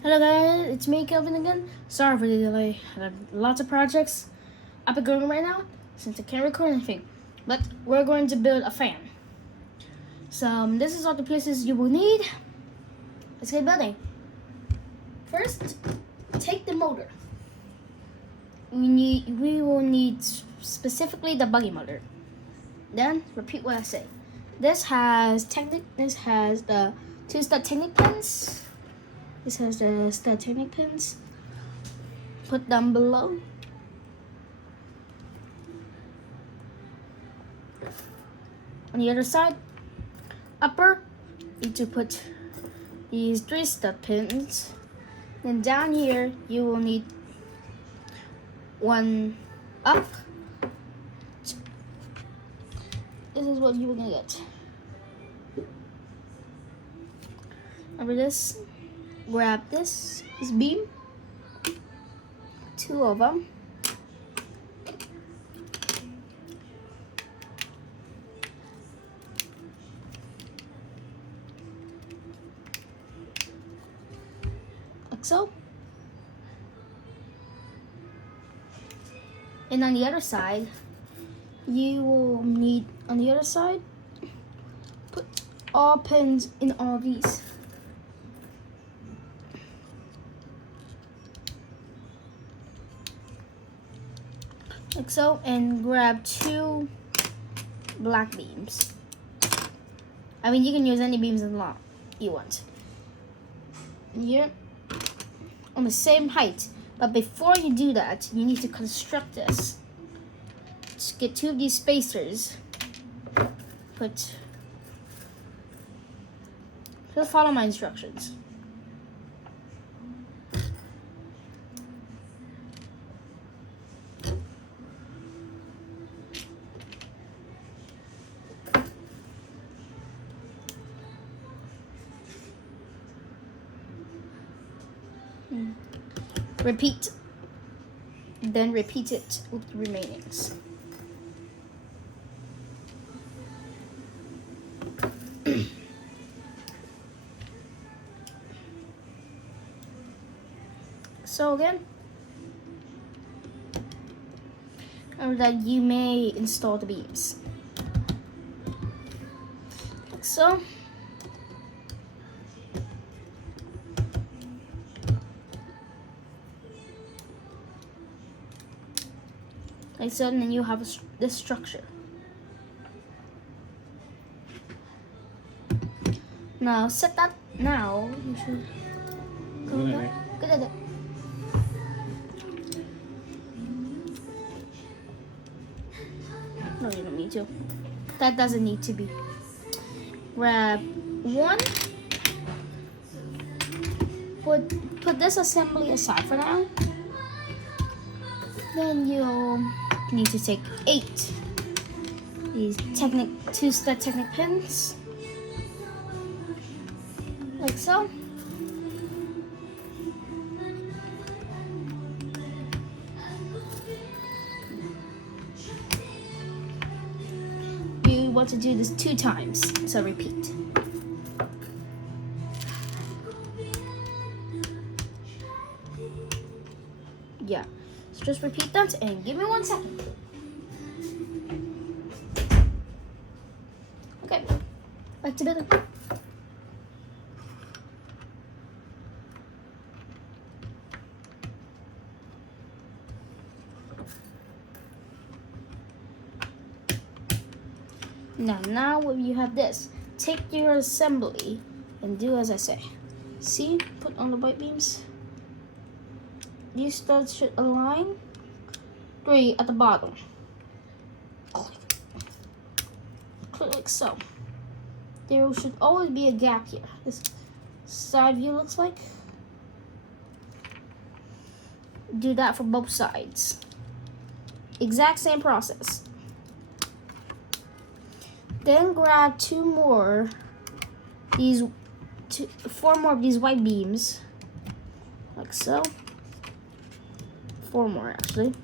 Hello guys, it's me Kelvin again. Sorry for the delay. I have lots of projects up and going right now since I can't record anything. But we're going to build a fan. So this is all the pieces you will need. Let's get building. First, take the motor. We will need specifically the buggy motor. Then repeat what I say. This has the two stud Technic pins. This has the stud Technic pins. Put down below. On the other side, upper, you need to put these 3 stud pins. Then down here, you will need one up. This is what you are gonna get. Over this, grab this beam, 2 of them. Like so. And on the other side, you will need, on the other side, put all pins in all these. Like so, and grab 2 black beams. I mean, you can use any beams you want. Here, on the same height. But before you do that, you need to construct this. Just get 2 of these spacers. Just follow my instructions. Repeat. Then repeat it with the remainings. So again, after that you may install the beams. Like so. Like so, and then you have this structure. Now set that. Now you should go down. Good at it. No, you don't need to. That doesn't need to be. Grab 1. Put this assembly aside for now. Then you'll need to take 8 these 2 stud Technic pins, like so. You want to do this 2 times, so repeat. Yeah. Just repeat that and give me 1 second. Okay, back to building. Now when you have this, take your assembly and do as I say. See, put on the white beams. These studs should align. 3 at the bottom. Click like so. There should always be a gap here. This side view looks like. Do that for both sides. Exact same process. Then grab 4 more of these white beams. Like so. 4 more actually.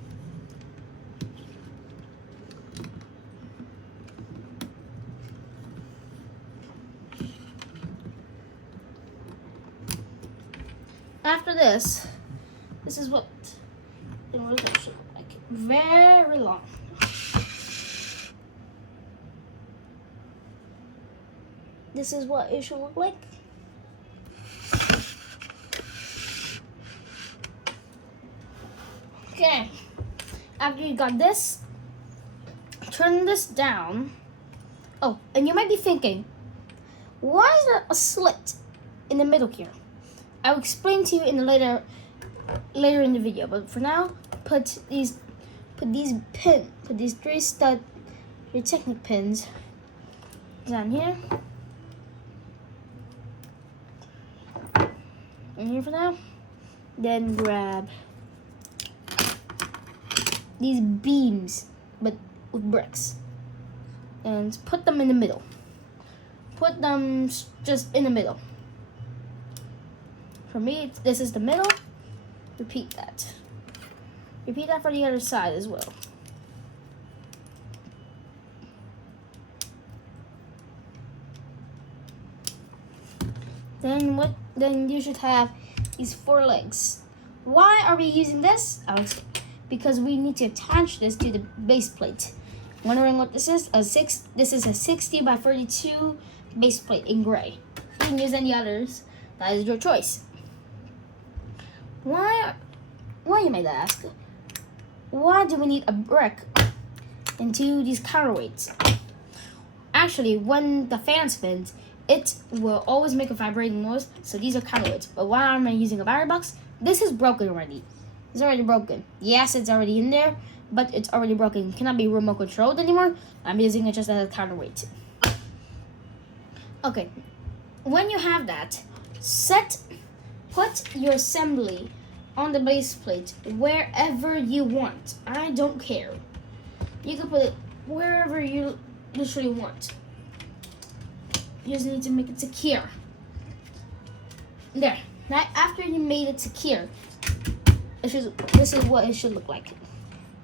After this is what it will look like. Very long. This is what it should look like. Okay, after you got this, turn this down. Oh, and you might be thinking, why is there a slit in the middle here? I'll explain to you in the later in the video, but for now, put these three Technic pins down here. And here for now. Then grab these beams, but with bricks, and put them in the middle. Put them just in the middle. For me, this is the middle. Repeat that. Repeat that for the other side as well. Then you should have these 4 legs. Why are we using this? I'll explain. Because we need to attach this to the base plate. Wondering what this is? This is a 60 by 32 base plate in gray. You can use any others. That is your choice. Why you might ask? Why do we need a brick into these counterweights? Actually, when the fan spins, it will always make a vibrating noise, so these are counterweights. But why am I using a battery box? This is broken already. It's already broken. Yes, it's already in there, but it's already broken. It cannot be remote controlled anymore. I'm using it just as a counterweight. Okay, when you have that, put your assembly on the base plate wherever you want. I don't care. You can put it wherever you literally want. You just need to make it secure. There. Now, after you made it secure, this is what it should look like.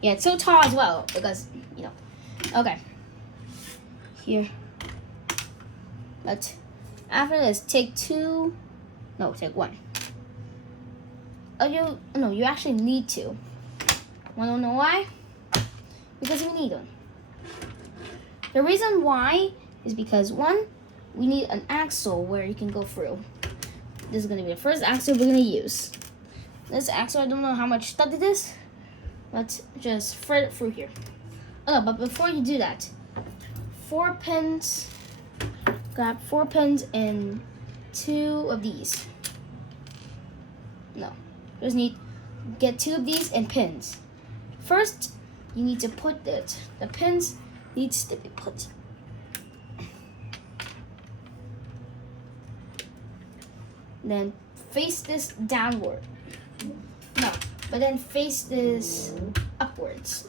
Yeah, it's so tall as well because, you know. Okay. Here. But after this, take 1. You actually need 2. Wanna know why? Because we need 1. The reason why is because 1, we need an axle where you can go through. This is gonna be the first axle we're gonna use. This axle, I don't know how much stud it is, but just thread it through here. Oh no, but before you do that, 4 pins. Grab 4 pins and 2 of these. No, just get 2 of these and pins. First, you need to put it. The pins needs to be put. Then face this downward. No, but then face this upwards.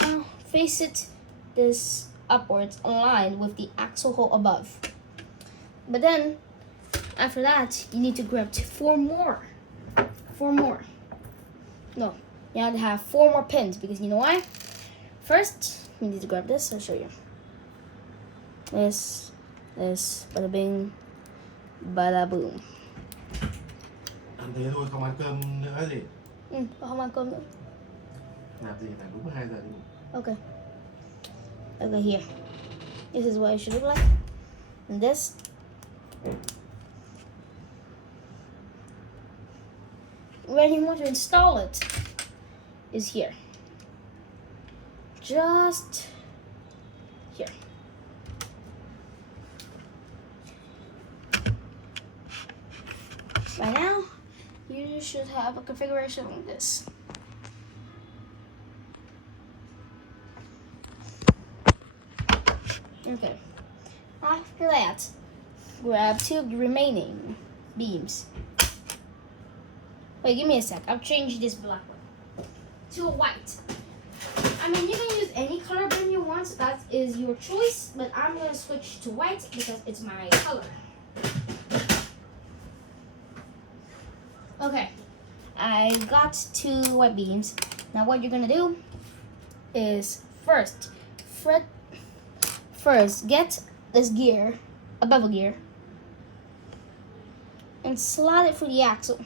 Now face it this upwards, aligned with the axle hole above. But then after that, you need to grab 4 more. 4 more. No, you have to have 4 more pins because you know why? First, you need to grab this. I'll show you. This, bada bing, bada boom. Ăn thế thôi, không ăn cơm nữa gì? Không ăn cơm nữa. Làm gì phải đúng 2 giờ đi ngủ. Okay. Okay, here. This is what it should look like. And this. Where you want to install it is here. Just here. By now, you should have a configuration like this. Okay. After that, grab 2 of the remaining beams. Wait, give me a sec. I'll change this black one to a white. I mean, you can use any color beam you want. That is your choice. But I'm going to switch to white because it's my color. Okay. I got 2 white beams. Now what you're going to do is first first, get this gear, a bevel gear, and slide it through the axle,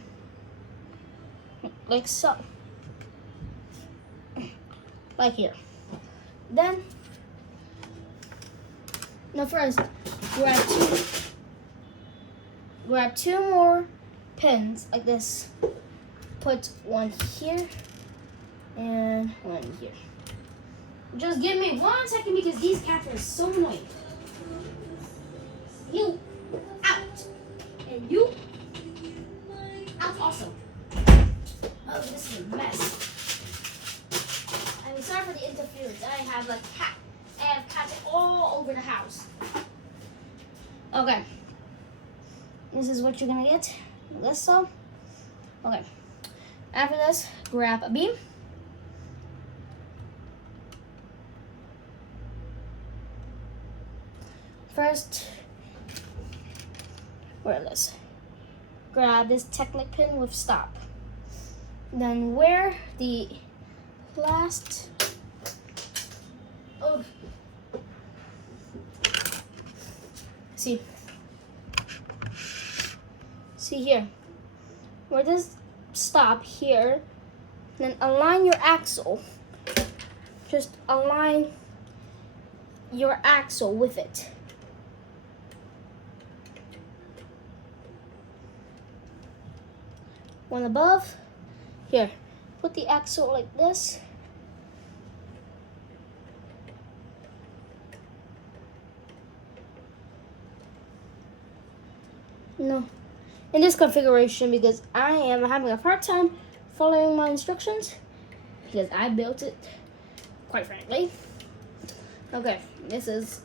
like so, like here. Then, now first, grab two more pins like this. Put one here and one here. Just give me 1 second because these cats are so annoying. You out, and you out also. Oh, this is a mess. I'm sorry for the interference. I have cats all over the house. Okay. This is what you're gonna get. Like so. Okay. After this, grab a beam. First, where this? Grab this Technic pin with stop. Then where the last see here, where this stop here, then align your axle. Just align your axle with it. One above. Here, put the axle like this. No, in this configuration because I am having a hard time following my instructions because I built it, quite frankly. Okay, this is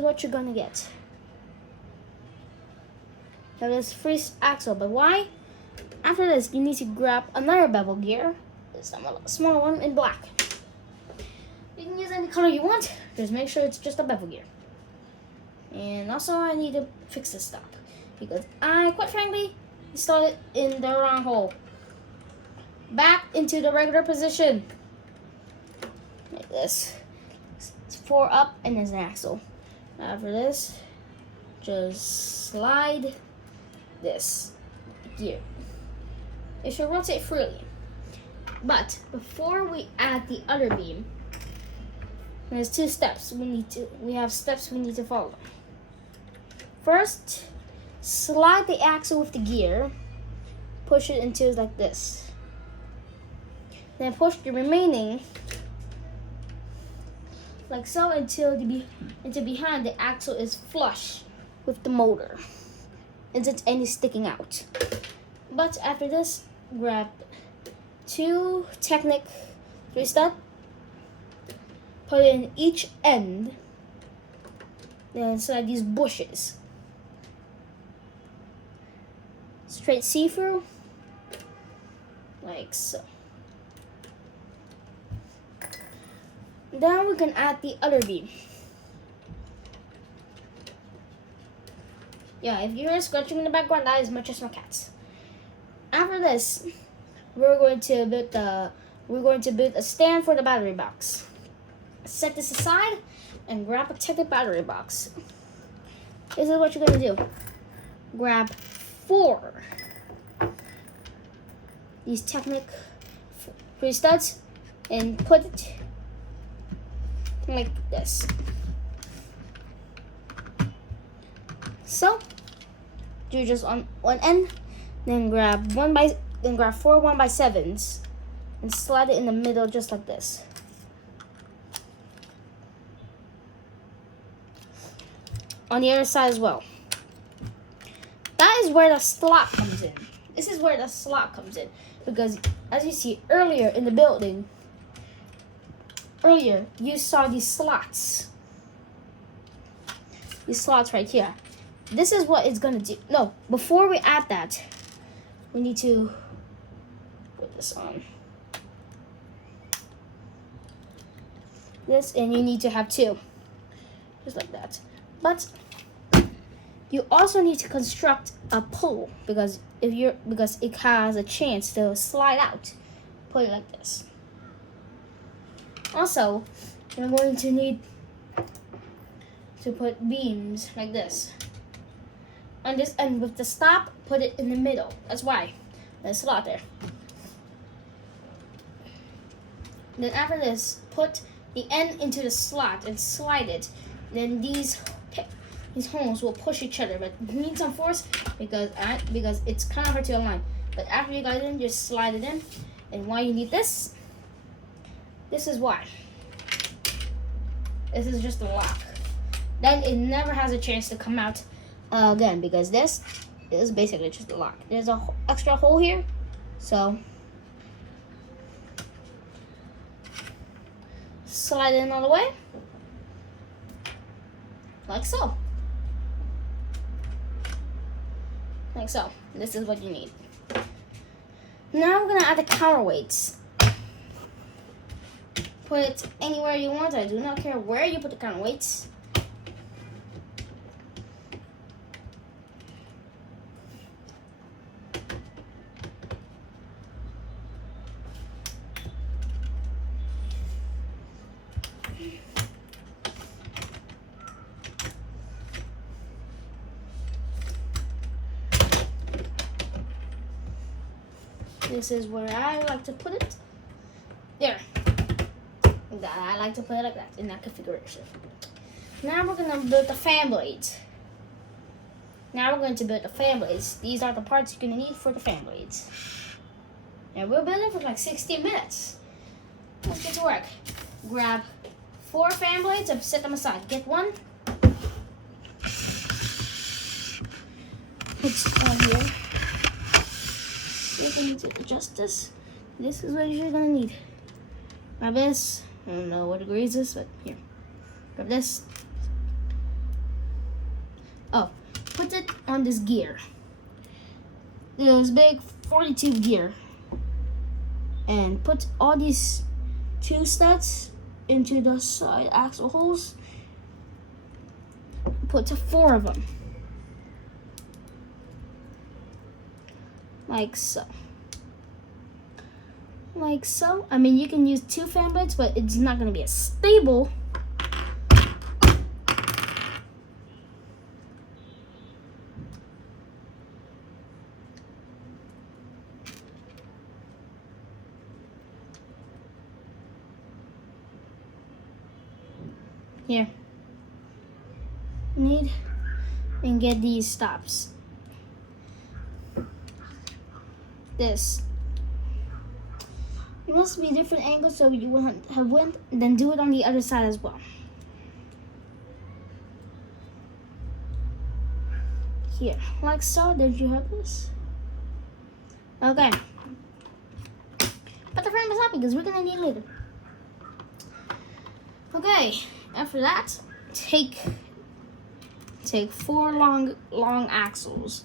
what you're gonna get. Now this free axle, but why? After this, you need to grab another bevel gear, this smaller one in black. You can use any color you want, just make sure it's just a bevel gear. And also I need to fix this stop because I, quite frankly, installed it in the wrong hole. Back into the regular position. Like this. It's 4 up and there's an axle. After this, just slide this gear. It should rotate freely. But before we add the other beam, there's 2 steps we have steps we need to follow. First, slide the axle with the gear, push it into like this. Then push the remaining like so until behind the axle is flush with the motor. Isn't any sticking out. But after this, grab 2 Technic 3-stud, put it in each end, then slide these bushes. Straight see-through, like so. Then we can add the other beam. Yeah, if you hear scratching in the background, that is just my cats. After this, we're going to build a stand for the battery box. Set this aside and grab a Technic battery box. This is what you're gonna do. Grab 4 these Technic 3-studs and put it like this. So do just on one end, then grab 4 1x7s and slide it in the middle just like this. On the other side as well. That is where the slot comes in. This is where the slot comes in because as you see earlier in the building, you saw these slots. These slots right here. This is what it's gonna do. No, before we add that, we need to put this on. This, and you need to have 2. Just like that. But you also need to construct a pole because it has a chance to slide out. Put it like this. Also, you're going to need to put beams like this. On this end with the stop, put it in the middle. That's why. There's a slot there. Then after this, put the end into the slot and slide it. Then these holes will push each other, but you need some force because it's kind of hard to align. But after you got it in, just slide it in. And why you need this? This is why. This is just a lock. Then it never has a chance to come out again because this is basically just a lock. There's a extra hole here, so slide it in all the way, like so. Like so. This is what you need. Now we're gonna add the counterweights. Put it anywhere you want. I do not care where you put the counterweights. This is where I like to put it. There. I like to put it like that, in that configuration. Now we're going to build the fan blades. These are the parts you're going to need for the fan blades. And we'll build it for like 60 minutes. Let's get to work. Grab 4 fan blades and set them aside. Get one. Put on here. You're going to adjust this. This is what you're going to need. Grab this. I don't know what degree is this, but here. Grab this. Oh, put it on this gear. This big 42 gear. And put all these 2 studs into the side axle holes. Put 4 of them. Like so. Like so. I mean, you can use 2 fan blades, but it's not going to be as stable. Here. Need and get these stops. This. It must be different angles so you won't have wind, then do it on the other side as well. Here, like so. Did you have this? Okay. But the frame is happy because we're gonna need it later. Okay, after that, take 4 long axles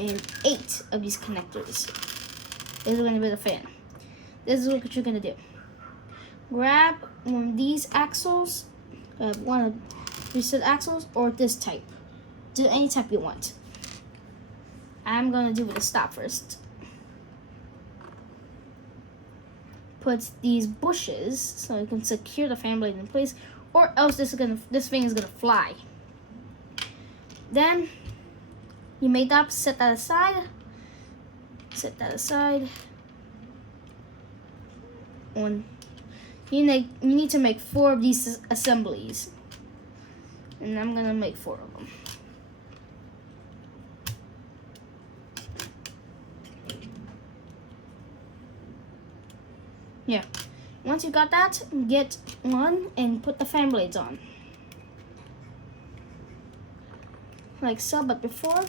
and 8 of these connectors. This is going to be the fan. This is what you're going to do. Grab one of these axles, one of these axles, or this type. Do any type you want. I'm going to do with the stop first. Put these bushes so you can secure the fan blade in place, or else this thing is gonna fly. Then you made that, set that aside. Set that aside. You need to make 4 of these assemblies, and I'm gonna make 4 of them. Yeah. Once you got that, get one and put the fan blades on. Like so, but before,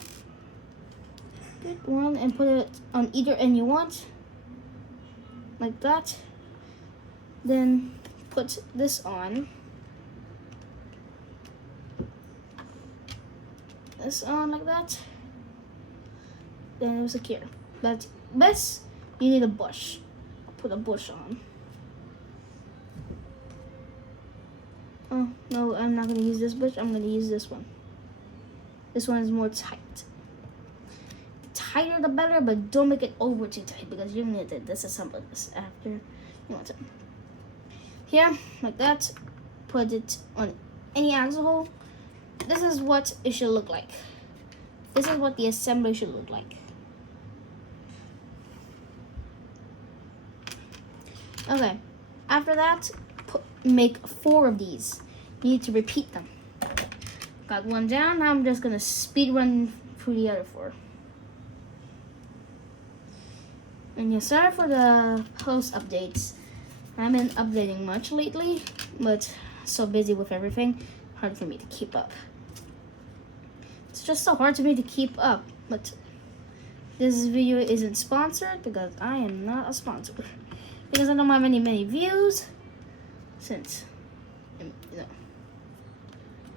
get one and put it on either end you want. Like that. Then put this on. This on like that. Then it was secure. But best, you need a bush. Put a bush on. Oh, no, I'm not going to use this bush. I'm going to use this one. This one is more tight. Tighter the better, but don't make it over too tight because you're going to disassemble this after You want it here, like that. Put it on any axle hole. This is what it should look like. This is what the assembly should look like. Okay, after that, make 4 of these. You need to repeat them. Got one down, now I'm just gonna speed run through the other 4. And yeah, sorry for the post updates. I haven't been updating much lately, but so busy with everything, hard for me to keep up. It's just so hard for me to keep up, but this video isn't sponsored because I am not a sponsor. Because I don't have many views, since, you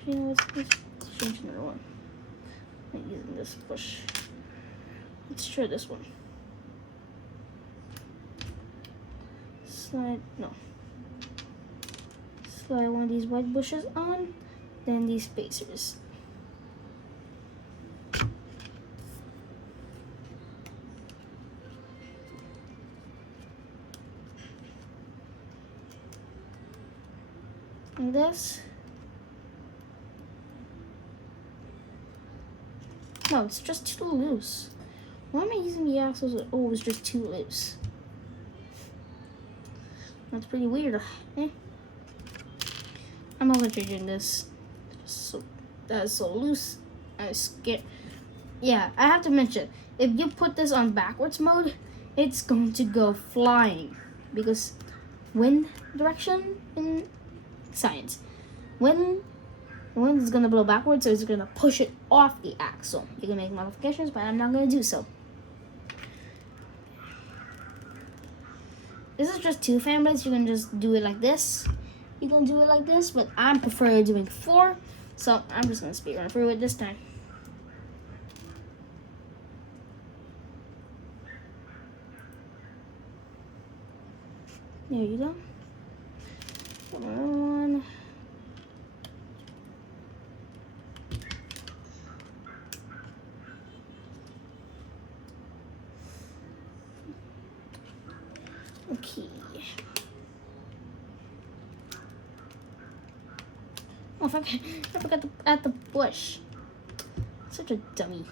know, let's change another one. I'm using this bush. Let's try this one. Slide one of these white bushes on, then these spacers. And this. No, it's just too loose. Why am I using the axles? Oh, it's just too loose. That's pretty weird. I'm over changing this. That's so loose. I'm scared. Yeah, I have to mention, if you put this on backwards mode, it's going to go flying because wind direction in science. Wind is gonna blow backwards, so it's gonna push it off the axle. You can make modifications, but I'm not gonna do so. This is just 2 fan blades. You can just do it like this. You can do it like this, but I prefer doing 4, so I'm just gonna speed run through it this time. There you go. Another one. Okay. Oh, I forgot to add the bush. Such a dummy.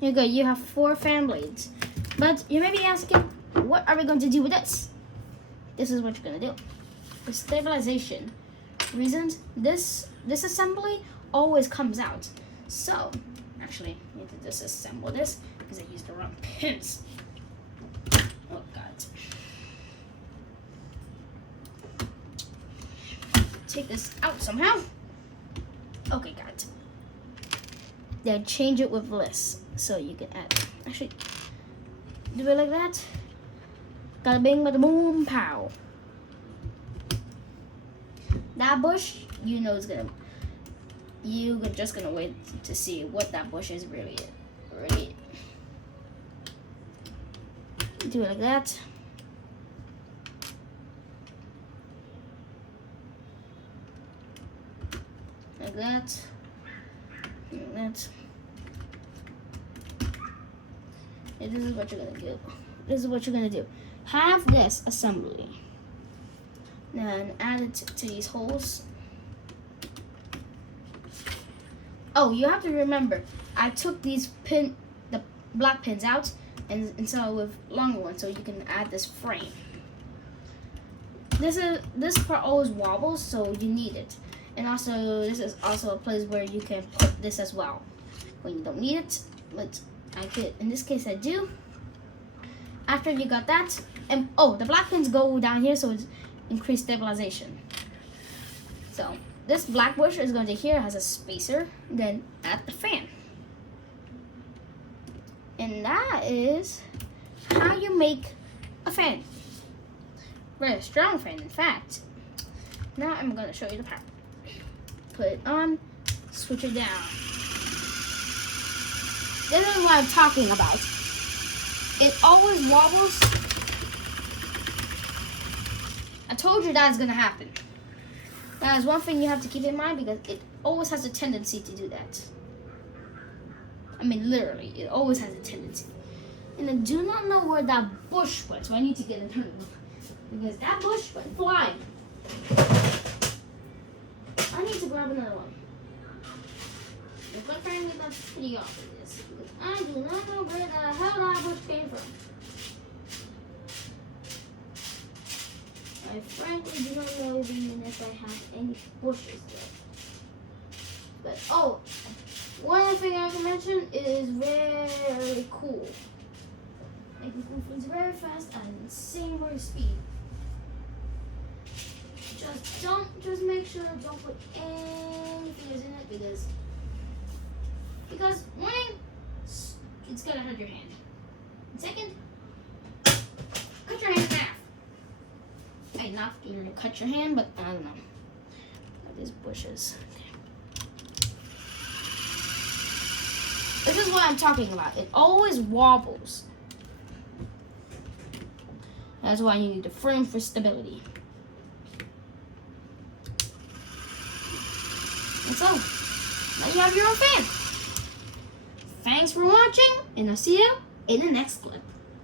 Here you go, you have 4 fan blades. But you may be asking, what are we going to do with this? This is what you're gonna do. For stabilization reasons, this assembly always comes out. So, actually, I need to disassemble this because I used the wrong pins. Oh God. Take this out somehow. Okay, got it. Then change it with this. So you can add, actually, do it like that. Bada bing, bada boom, pow. That bush, you know, is gonna. You're just gonna wait to see what that bush is really. Do it like that. Like that. Like that. And this is what you're gonna do. This is what you're gonna do. Have this assembly. Then add it to these holes. Oh, you have to remember, I took the black pins out and installed with longer ones so you can add this frame. This part always wobbles, so you need it. And also, this is also a place where you can put this as well when you don't need it. But I could, in this case, I do. After you got that, and oh, the black pins go down here, so it's increased stabilization. So this black bush is going to here, has a spacer, then at the fan. And that is how you make a fan. Very strong fan, in fact. Now I'm going to show you the power. Put it on, switch it down. This is what I'm talking about. It always wobbles. I told you that's gonna happen. That is one thing you have to keep in mind because it always has a tendency to do that. I mean, literally, it always has a tendency. And I do not know where that bush went, so I need to get it turned because that bush went flying. I need to grab another one. And quite frankly, that's pretty obvious. Because I do not know where the hell that bush came from. I frankly do not know even if I have any bushes there. But, oh, one other thing I have to mention is very cool. Like, it moves very fast at an insane rate of speed. Just make sure don't put any fingers in it because one, it's gonna hurt your hand. And second, cut your hand in half. Hey, not gonna cut your hand, but I don't know. These bushes. This is what I'm talking about. It always wobbles. That's why you need a frame for stability. And so, now you have your own fan. Thanks for watching, and I'll see you in the next clip.